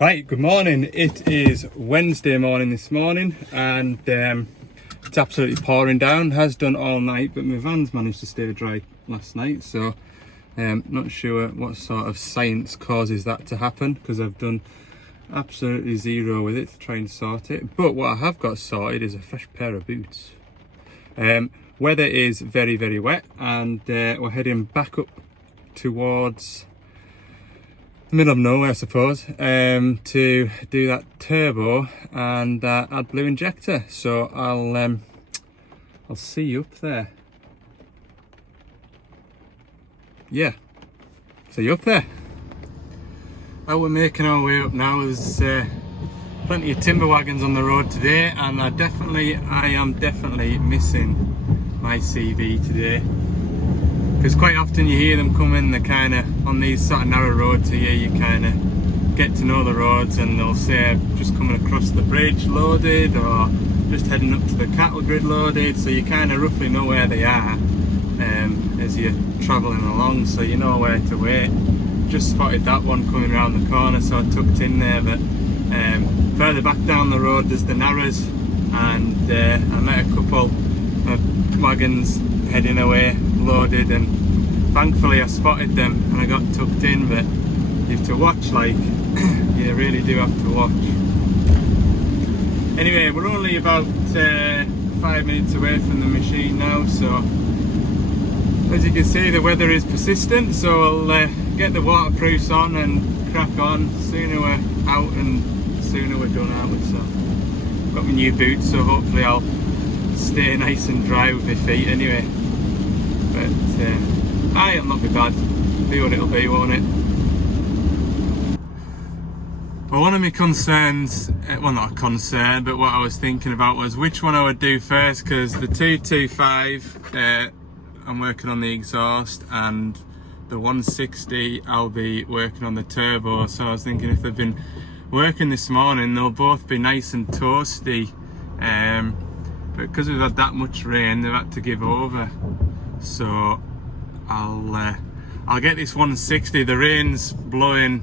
Right, good morning. It is Wednesday morning this morning, and it's absolutely pouring down. Has done all night, but my van's managed to stay dry last night, so not sure what sort of science causes that to happen, because I've done absolutely zero with it to try and sort it. But what I have got sorted is a fresh pair of boots. Weather is very, very wet, and we're heading back up towards the middle of nowhere, I suppose, to do that turbo and that AdBlue injector. So I'll see you up there. Yeah, see you up there. Well, we're making our way up now. There's plenty of timber wagons on the road today, and I am definitely missing my CV today. Because quite often you hear them coming, they're kind of on these sort of narrow roads here, you kind of get to know the roads, and they'll say just coming across the bridge loaded, or just heading up to the cattle grid loaded, so you kind of roughly know where they are as you're travelling along, so you know where to wait. Just spotted that one coming around the corner, so I tucked in there, but further back down the road there's the narrows, and I met a couple of wagons heading away loaded, and thankfully I spotted them and I got tucked in. But you have to watch, like you really do have to watch. Anyway, we're only about 5 minutes away from the machine now, so as you can see the weather is persistent, so I'll get the waterproofs on and crack on. Sooner we're out and sooner we're done, aren't we? So I've got my new boots, so hopefully I'll stay nice and dry with my feet anyway. But it'll not be bad. Be what it'll be, won't it? Well, one of my concerns, well, not a concern, but what I was thinking about was which one I would do first, because the 225 I'm working on the exhaust, and the 160 I'll be working on the turbo. So I was thinking if they've been working this morning, they'll both be nice and toasty, but because we've had that much rain, they've had to give over. So I'll get this 160. The rain's blowing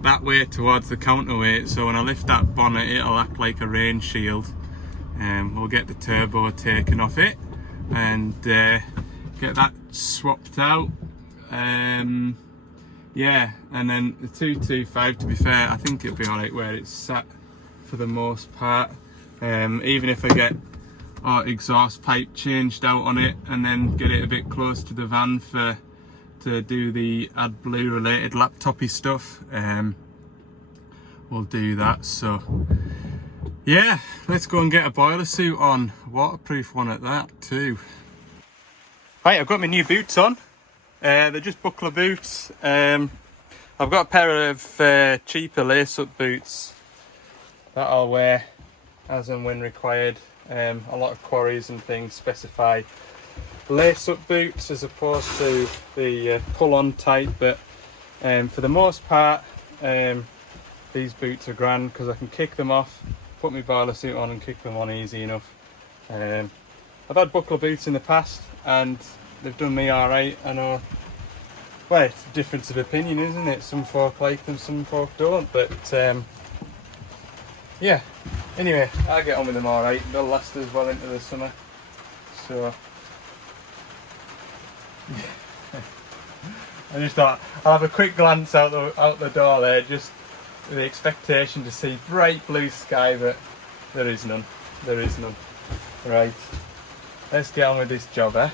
that way towards the counterweight, so when I lift that bonnet it'll act like a rain shield. We'll get the turbo taken off it and get that swapped out. Yeah, and then the 225, to be fair, I think it'll be alright where it's sat for the most part. Even if I get our exhaust pipe changed out on it and then get it a bit close to the van to do the AdBlue related laptopy stuff, we'll do that. So yeah, let's go and get a boiler suit on, waterproof one at that too. Right, I've got my new boots on. They're just buckler boots. I've got a pair of cheaper lace-up boots that I'll wear as and when required. A lot of quarries and things specify lace-up boots as opposed to the pull-on type, but for the most part these boots are grand because I can kick them off, put my boiler suit on and kick them on easy enough. I've had buckler boots in the past and they've done me alright. I know, well, it's a difference of opinion, isn't it? Some folk like them, some folk don't, but yeah, anyway, I'll get on with them alright. They'll last us well into the summer. So I just thought I'll have a quick glance out the door there, just with the expectation to see bright blue sky, but there is none. There is none. Right, let's get on with this job, eh?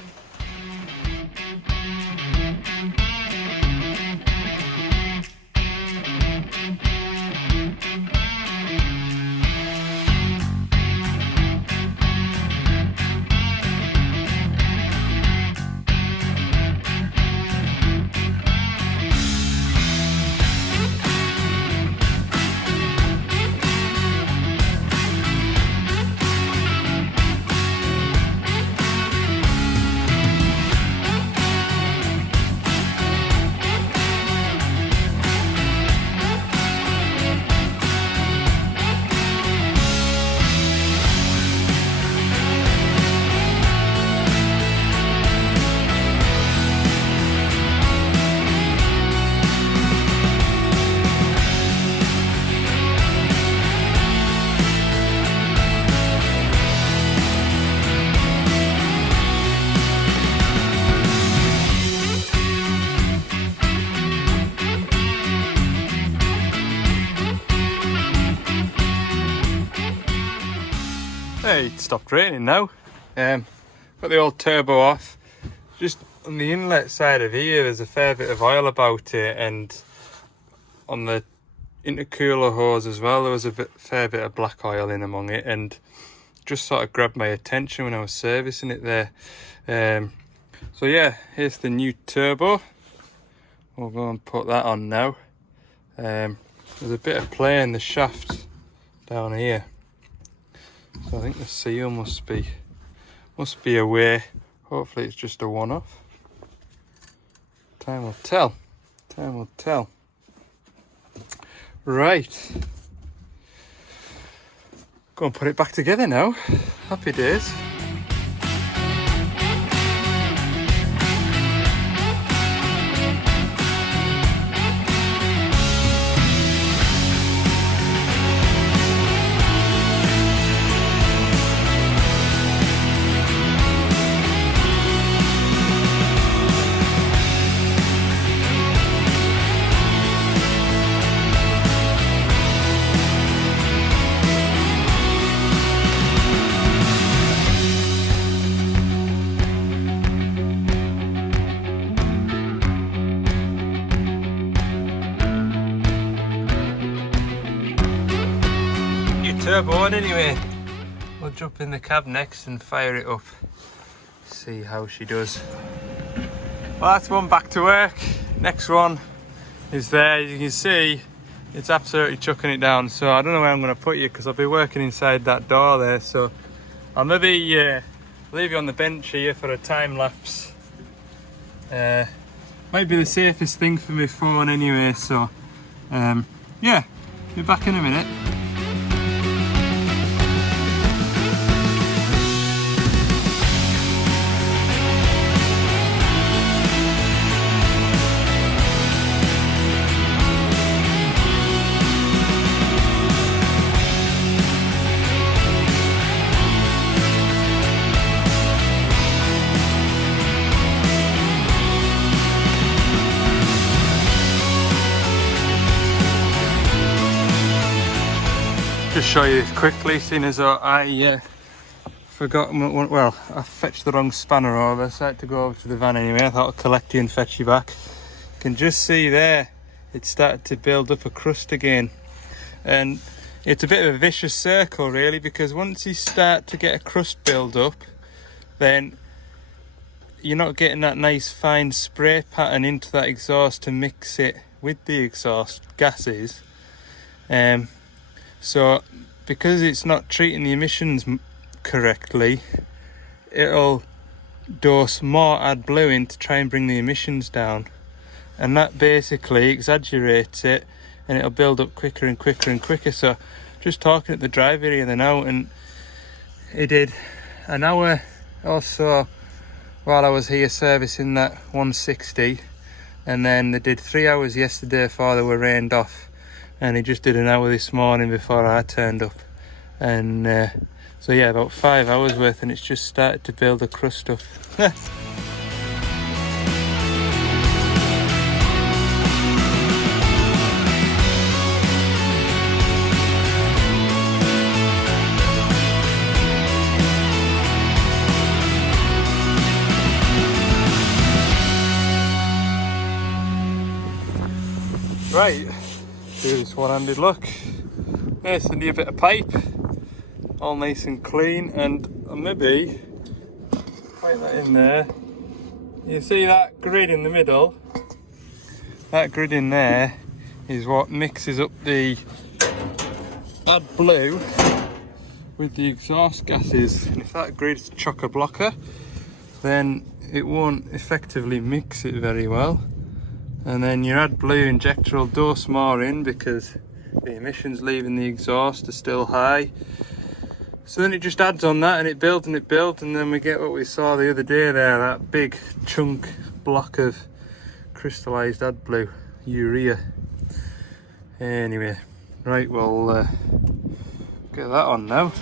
it stopped raining now. Got the old turbo off. Just on the inlet side of here, there's a fair bit of oil about it, and on the intercooler hose as well, there was a fair bit of black oil in among it, and just sort of grabbed my attention when I was servicing it there. So yeah, here's the new turbo. We'll go and put that on now. There's a bit of play in the shaft down here, so I think the seal must be away. Hopefully it's just a one-off. Time will tell. Time will tell. Right. Go and put it back together now. Happy days. Turbo on anyway. We'll jump in the cab next and fire it up. See how she does. Well, that's one back to work. Next one is there. As you can see, it's absolutely chucking it down. So I don't know where I'm going to put you because I'll be working inside that door there. So I'll maybe leave you on the bench here for a time lapse. Might be the safest thing for my phone anyway. So yeah, be back in a minute. Just show you this quickly, seeing as though I forgot, well, I fetched the wrong spanner over, so I had to go over to the van anyway. I thought I'd collect you and fetch you back. You can just see there, it started to build up a crust again. And it's a bit of a vicious circle really, because once you start to get a crust build up, then you're not getting that nice fine spray pattern into that exhaust to mix it with the exhaust gases. So because it's not treating the emissions correctly, it'll dose more AdBlue in to try and bring the emissions down, and that basically exaggerates it, and it'll build up quicker and quicker and quicker. So just talking at the drive area then out, and it did an hour or so while I was here servicing that 160, and then they did 3 hours yesterday before they were rained off. And he just did an hour this morning before I turned up, and so yeah, about 5 hours worth, and it's just started to build a crust up. Right. Do this one-handed look. There's a new bit of pipe, all nice and clean, and maybe point that in there. You see that grid in the middle? That grid in there is what mixes up the AdBlue with the exhaust gases, and if that grid's chock-a-blocker, then it won't effectively mix it very well. And then your AdBlue injector will dose more in because the emissions leaving the exhaust are still high. So then it just adds on that, and it builds, and then we get what we saw the other day there, that big chunk block of crystallized AdBlue, urea. Anyway, right, we'll get that on now.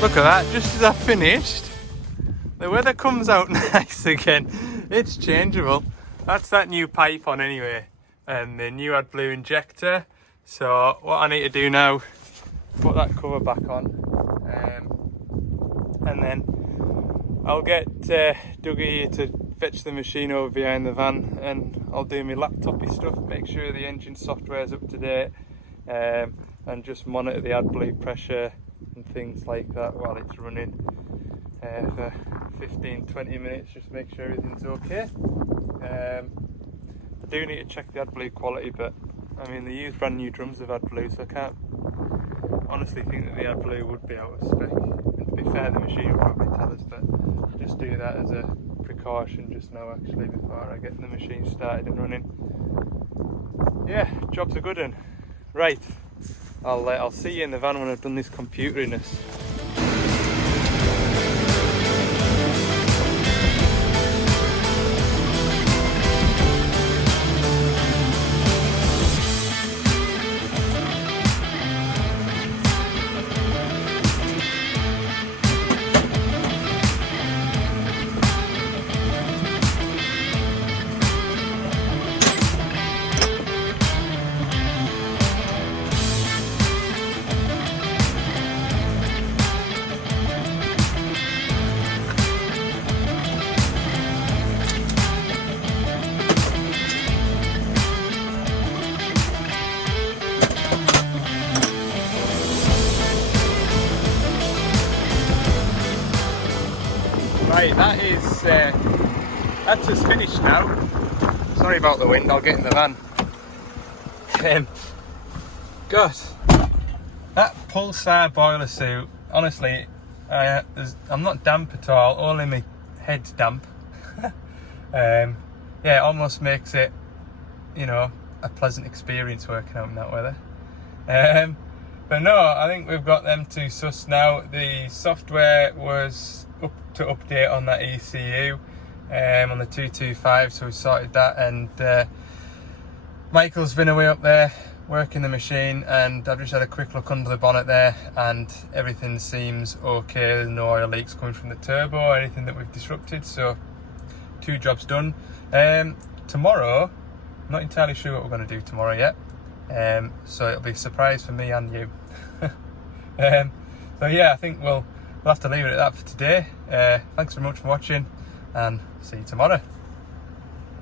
Look at that, just as I finished, the weather comes out nice again. It's changeable. That's that new pipe on anyway, and the new AdBlue injector. So what I need to do now, put that cover back on, and then I'll get Dougie to fetch the machine over behind the van, and I'll do my laptopy stuff, make sure the engine software is up to date, and just monitor the AdBlue pressure and things like that while it's running for 15-20 minutes, just make sure everything's okay. I do need to check the AdBlue quality, but I mean they use brand new drums of AdBlue, so I can't honestly think that the AdBlue would be out of spec. And to be fair, the machine will probably tell us, but I'll just do that as a precaution just now actually before I get the machine started and running. Yeah, job's a good one. Right, I'll see you in the van when I've done this computeriness. Right, that's us finished now. Sorry about the wind, I'll get in the van. God, that Pulsar boiler suit, honestly, I'm not damp at all, only my head's damp. Yeah, it almost makes it, you know, a pleasant experience working out in that weather. But no, I think we've got them two sussed now. The software was up to update on that ECU on the 225, so we sorted that, and Michael's been away up there working the machine, and I've just had a quick look under the bonnet there, and everything seems okay. There's no oil leaks coming from the turbo or anything that we've disrupted, so 2 jobs done. Tomorrow, I'm not entirely sure what we're going to do tomorrow yet, so it'll be a surprise for me and you. So yeah, I think we'll have to leave it at that for today. Thanks very much for watching, and see you tomorrow.